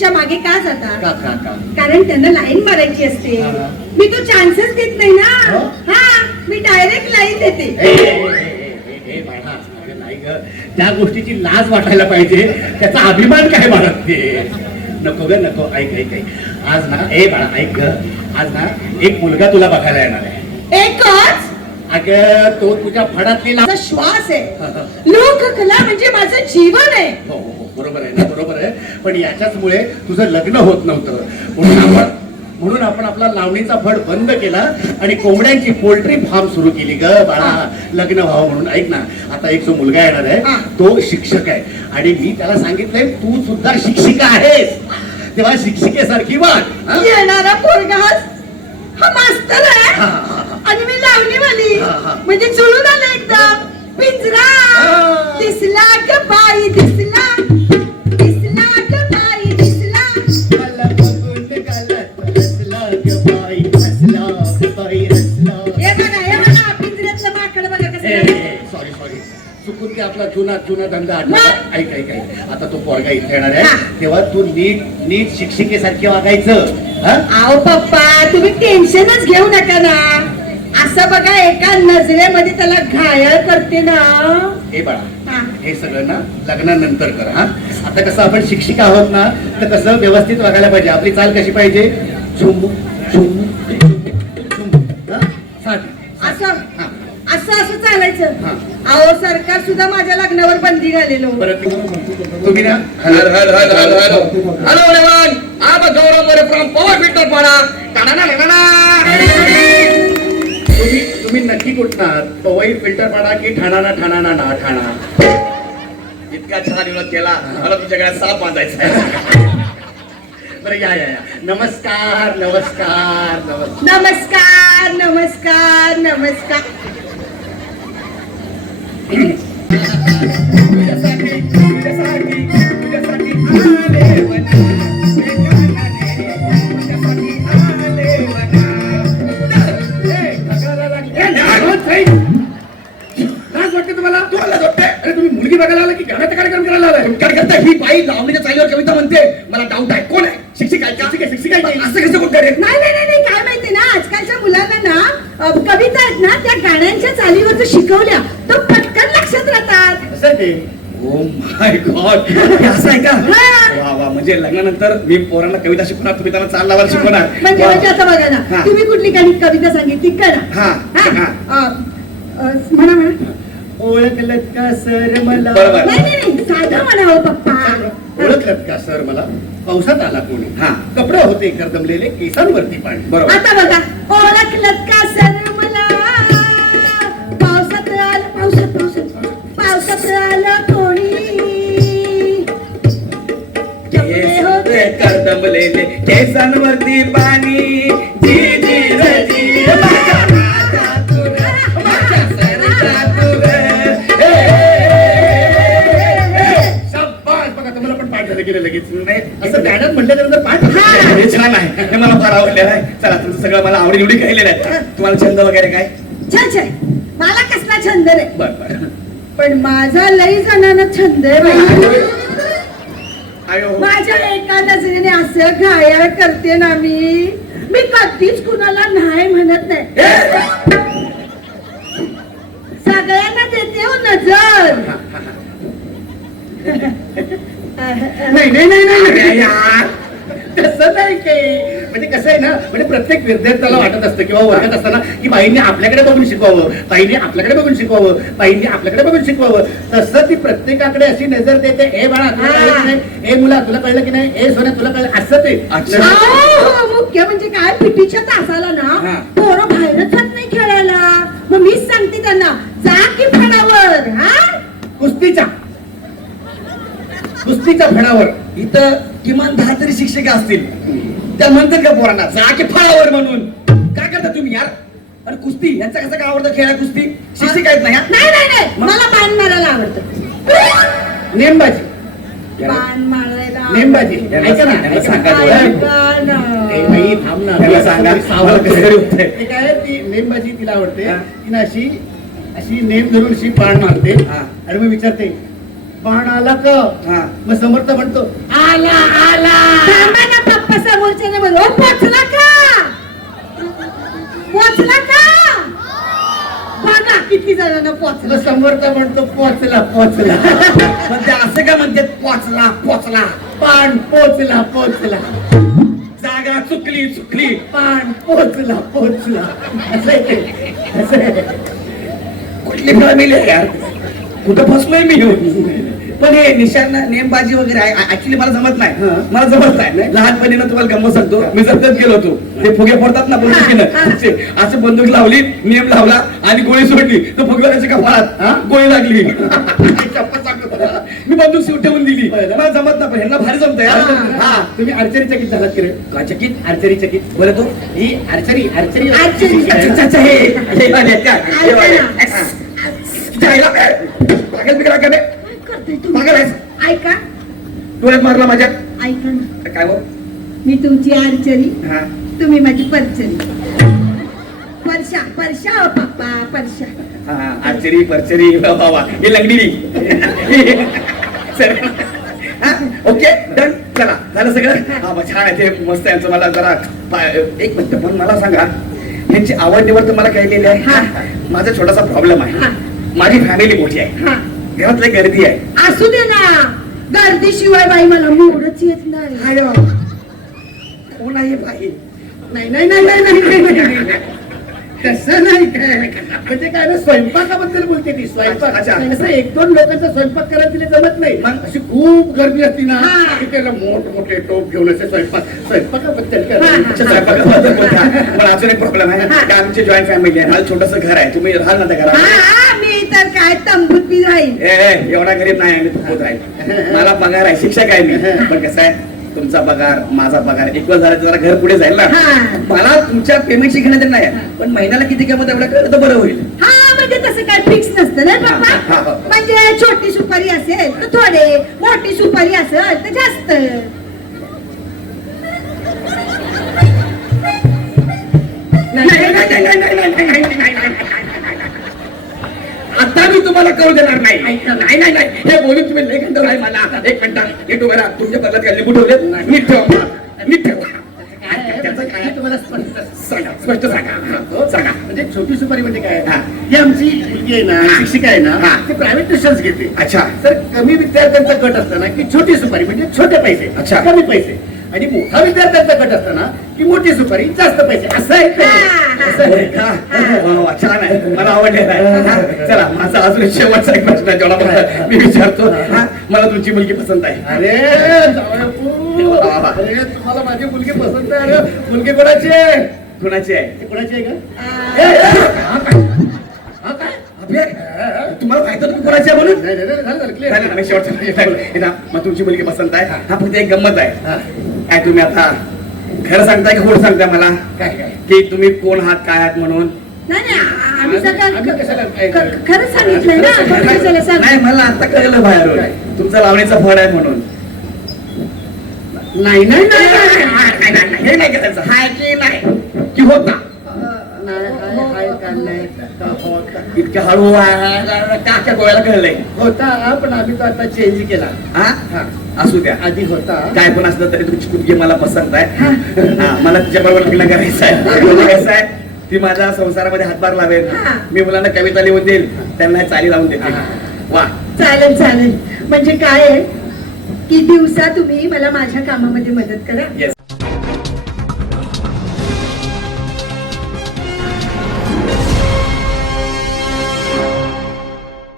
मुलींच्या मागे का जातात? का का का कारण त्यांना लाईन मारायची असते. हा. मी तो चान्सच देत नाही ना. हो? हा, मी डायरेक्ट लाईन देते. बाळा, अगं नाही ग, त्या गोष्टीची लाज वाटायला पाहिजे, त्याचा अभिमान काय बाळगते. नको ग नको, ऐक ऐक ऐक, आज ना बाळा ऐक ग, आज ना एक मुलगा तुला बघायला येणार आहे. एकच अगं तो तुझ्या फडातली माझा श्वास आहे. लोककला म्हणजे माझं जीवन आहे. हो हो बरोबर आहे ना, बरोबर आहे. पण याच्याचमुळे तुझं लग्न होत नव्हतं, म्हणून आपण आपला लावणीचा फड बंद केला आणि कोंबड्यांची पोल्ट्री फार्म सुरू केली ग बाळा, लग्न व्हावं म्हणून. ऐक ना, आता एक जो मुलगा येणार आहे तो शिक्षक आहे आणि मी त्याला सांगितलंय तू सुद्धा शिक्षिका आहेस, तेव्हा शिक्षिकेसारखी वाट. येणारा पोरगा हा मास्तर आहे आणि मी लावणीवाली, म्हणजे जुळून आलं एकदम. पिंजरा दिसला ग बाई, दिसला दिसला ग बाई, दिसला. हे बघा पिंजऱ्यातलं माकड बघा कसं. सॉरी सॉरी, चुकून की आपला जुना धंदा आठवला. ऐक ऐक ऐक, आता तो पोरगा इथे येणार आहे तेव्हा तू नीट शिक्षिकेसारखे वागायचं. आओ पप्पा, तुम्ही टेन्शनच घेऊ नका ना. असं बघा एका नजरेमध्ये त्याला घायल करते ना. हे बाळा, हे सगळं ना लग्नानंतर कर. हा, आता कसं आपण शिक्षिका आहोत ना, तर कसं व्यवस्थित वागायला पाहिजे. आपली चाल कशी पाहिजे, झुमू झुमू झुमू, असं असं चालायचं. अहो सरकार सुद्धा माझ्या लग्नावर बंदी घालेलो. परत तुम्ही ना hello everyone, I am Gaurav More from power filter पाडा. तुम्ही नक्की कुठं आहात? पवई फिल्टर पाडा की ठाणा ना ठाणा? इतका छान विनोद केला, मला तुमच्याकडे साप बांधायचा आहे. बरं या या या, नमस्कार नमस्कार नमस्कार. नमस्कार नमस्कार नमस्कार. अरे तुम्ही मुलगी बघायला आला की गाण्याचा कार्यक्रम करायला आलाय? काय करता? ही बाई लावणीच्या चालीवर कविता म्हणते, मला डाऊट आहे. कोण आहे? शिक्षिका आहे का? शिक्षिका आहे. असं कसं कोण करेल? नाही काय माहिती ना, आजकालच्या मुलांना ना कविता आहेत ना त्या गाण्यांच्या चालीवर जर शिकवल्या तर पटकन लक्षात राहतात. असं ते. ओ माय गॉड, असं आहे का? वा वा, म्हणजे लग्नानंतर मी पोरांना कविता शिकवणार, तुम्ही त्यांना चाल लावायला शिकवणार. म्हणजे आता बघा ना, तुम्ही कुठली कविता सांगितली करा. म्हणा. ओळखलं का सर मला? बरोबर. नाही साधं म्हणावं पप्पा. ओळखलं का सर मला? पावसात आला कोणी, कपडे होते करदमलेले, केसांवरती पाणी. बरोबर. आता बघा, ओळखलं का सर मला? पावसात आलं कोणी? होते करदमलेले, केसांवरती पाणी. जी जी रे जी, माझ्या तू रे, माझ्या सरचा तू रे. मला पण पाठ झालं गेलं लगेच. नाही असं गाण्यात म्हटल्यानंतर पाठ हे छान आहे, हे मला फार आवडलेलं आहे. चला, तुमचं सगळं मला आवडी केलेलं आहे. तुम्हाला छंद वगैरे काय? छान मला कसला छंद नाही, बर. पण माझा लई जणांना छंद आहे बाई. आयो, माझ्या एका नजरेने असं घायाळ करते ना मी कधीच कुणाला नाही म्हणत नाही. सगळ्यांना देते हो नजर. नाही यार, तसं नाही काही. म्हणजे कसं आहे ना, म्हणजे प्रत्येक विद्यार्थ्याला वाटत असतं किंवा वर्गात असताना की बाईंनी आपल्याकडे बघून शिकवावं, बाईंनी आपल्याकडे बघून शिकवावं, बाईंनी आपल्याकडे बघून शिकवावं. तसं ती प्रत्येकाकडे अशी नजर देते, ए बाळा तुला कळलं की नाही, ए मुला तुला कळलं की नाही, ए सोन्या तुला कळलं, असं ते. मुख्य म्हणजे काय, पिटीच्या तासाला ना पोरं बाहेरच जात नाही खेळायला. मग मीच सांगते त्यांना, जा की फळावर. कुस्तीच्या फळावर. इथं किमान 10 तरी शिक्षिका असतील, त्या म्हणतात का पोरांना जा की फळावर म्हणून? काय करता तुम्ही यार? आणि कुस्ती यांचा कसं काय आवडतं खेळा? कुस्ती शिक्षिका आहेत ना ह्या? नाही मला बाण मारायला आवडतं. नेमबाजी. बाण मारायला नेमबाजी. ऐका ना, ऐका सांगा ना. ए बाई, थांब ना. त्याला सांगा, सावळ कसं तरी होतंय. ते काय, ती नेमबाजी तिला आवडते. तिला अशी नेम धरून अशी बाण मारते आणि मग विचारते, बाण आला का हा. मग समर्थ म्हणतो आला आला. थांबा ना पप्पा समोरच्याने बोलू पोचला का पोचला का बघा किती जणांना पोचला मग समर्थ म्हणतो पोचला पोचला. पण ते असं का म्हणतात पोचला पोचला बाण पोचला पोचला. जागा चुकली चुकली बाण पोचला पोचला. असं आहे ते. असं आहे. कुठली फळं मिळेल यार कुठं फसलोय मी येऊन पण हे निशाण नेमबाजी वगैरे ऍक्च्युली मला जमत नाही मला जमत नाही लहानपणी ना तुम्हाला गंमत सांगतो मी जप्तच गेलो होतो ते फुगे पडतात ना बंदुकीनं असं बंदूक लावली नेम लावला आणि गोळी सोडली तर फुगेवाल्याच्या कपाळात गोळी लागली शपथ सांगतो तुला. मी बंदूक शिव ठेवून दिली मला जमत नाही पण ह्यांना भारी जमत यार हा तुम्ही आर्चरी चकित झालात की रे? का चकित आर्चरी चकित बोले तो ही आर्चरी आर्चरी आर्चरी. अच्छा, अच्छा, हे वाले, हे वाले. जायला पागल बिगडा का बे? करतोय पागल आहेस? तुम्ही ऐका डोळ्यात मारला माझ्या ऐका ना काय हो मी तुमची आर्चरी हा तुम्ही माझी परचरी परशा परशा पप्पा परशा आर्चरी परचरी बाबा हे लंगडी ओके डन चला झालं सगळं हा मग छान आहे ते मस्त आहे यांचं मला जरा एक मिनिट पण मला सांगा यांची आवड निवड तुम्हाला कळलेली आहे माझा छोटासा प्रॉब्लेम आहे माझी फॅमिली मोठी आहे हा घरात लय गर्दी आहे असू दे ना गर्दीशिवाय बाई मला मोडच येत नाही कोण आहे बाई नाही नाही नाही नाही नाही नाही, नाही. तसं नाही काय म्हणजे काय ना स्वयंपाकाबद्दल बोलते ती स्वयंपाक अच्छा. असं एक दोन लोकांचा स्वयंपाक करायला तिला जमत नाही मग? अशी खूप गर्दी असती ना हा. की त्याला मोठमोठे टोप घेऊन असे स्वयंपाकाबद्दल हा, करायला. अच्छा, स्वयंपाकाबद्दल बोलता. मला अजून एक प्रॉब्लेम आहे की आमची जॉईंट फॅमिली आहे माझं छोटस घर आहे तुम्ही राहाल ना त्या घरात हा मी तर काय तंबूत बी राहील एवढा गरीब नाही आहे मी तुमत राहील मला पगार आहे शिक्षक आहे मी पण कसं आहे तुमचा पगार माझा पगार इक्वल झाला तर जरा घर पुढे जाईल ना हा. मला तुमच्या पेमेंटची घेणं नाही आहे पण महिन्याला किती किंमत एवढं कळलं तर बरं होईल हा म्हणजे तसं काय फिक्स नसतं ना हा, हा, पप्पा हा. म्हणजे छोटी सुपारी असेल तर थोडे मोठी सुपारी असेल तर जास्त आता मी तुम्हाला करू देणार नाही नाही नाही नाही हे बोलून तुम्ही लय घंटा आहे मला एक मिनिट नीट उभे राहा तुमच्या बदलात काय लिंबू ठेवले नीट ठेवा नीट ठेवा त्याचं काय तुम्हाला स्पष्ट सांगा स्पष्ट सांगा हा, सांगा म्हणजे छोटी सुपारी म्हणजे काय हा. ही आमची मुलगी आहे ना हा. शिक्षिका आहे ना हा. ती प्रायव्हेट ट्युशन्स घेते अच्छा. तर कमी विद्यार्थ्यांचा गट असताना की छोटी सुपारी म्हणजे छोटे पैसे अच्छा. कमी पैसे आणि मोठा विद्यार्थ्यांचा गट असताना की मोठी सुपारी जास्त पैसे असं आहे ते. हा. असं होय आहे. का? वा, वा, छान आहे मला आवडलेला आहे हा, चला माझा अजून शेवटचा एक प्रश्न आहे जेवढा मला मी विचारतो हा, मला तुमची मुलगी पसंत आहे अरे जावई वा, वा. अरे तुम्हाला माझी मुलगी पसंत आहे अरे मुलगी कोणाची आहे कुणाची आहे ती कोणाची आहे का आ, हा काय? हा काय? अभे, तुम्हाला माहित होतं की कोणाची आहे म्हणून नाही, नाही, नाही, झालं, clear. नाही, नाही, नाही, शेवटचा प्रश्न आहे. हे ना, मग तुमची मुलगी पसंत आहे हा फक्त एक गंमत आहे हा. काय तुम्ही आता खरं सांगताय की खोट सांगताय मला काय काय की तुम्ही कोण आहात काय आहात म्हणून नाही नाही आम्ही आम्ही कशाला काय सगळं खरंच सांगितलंय ना आपण कशाला सांग नाही मला आता कळलं बाहेर तुमचं लावणीचं फळ आहे म्हणून नाही नाही नाही नाही, नाही, नाही, हे नाही करायचं हाय की नाही की होता इतक्या हळू काच्या गोव्याला कळलंय होता पण आम्ही तो आता चेंज केला हा हा. असू द्या आधी होता काय पण असलं तरी तुमची कुटगी मला पसंत आहे हा, मला तिच्या बरोबर लग्न करायचं आहे म्हणजे कसं आहे ती माझ्या संसारामध्ये हातभार लावेल हा. मी मुलांना कविता लिहून देईल त्यांना हे चाली लावून देतील हा. वा चालेल चालेल म्हणजे काय आहे की दिवसा तुम्ही मला माझ्या कामामध्ये मदत करा येस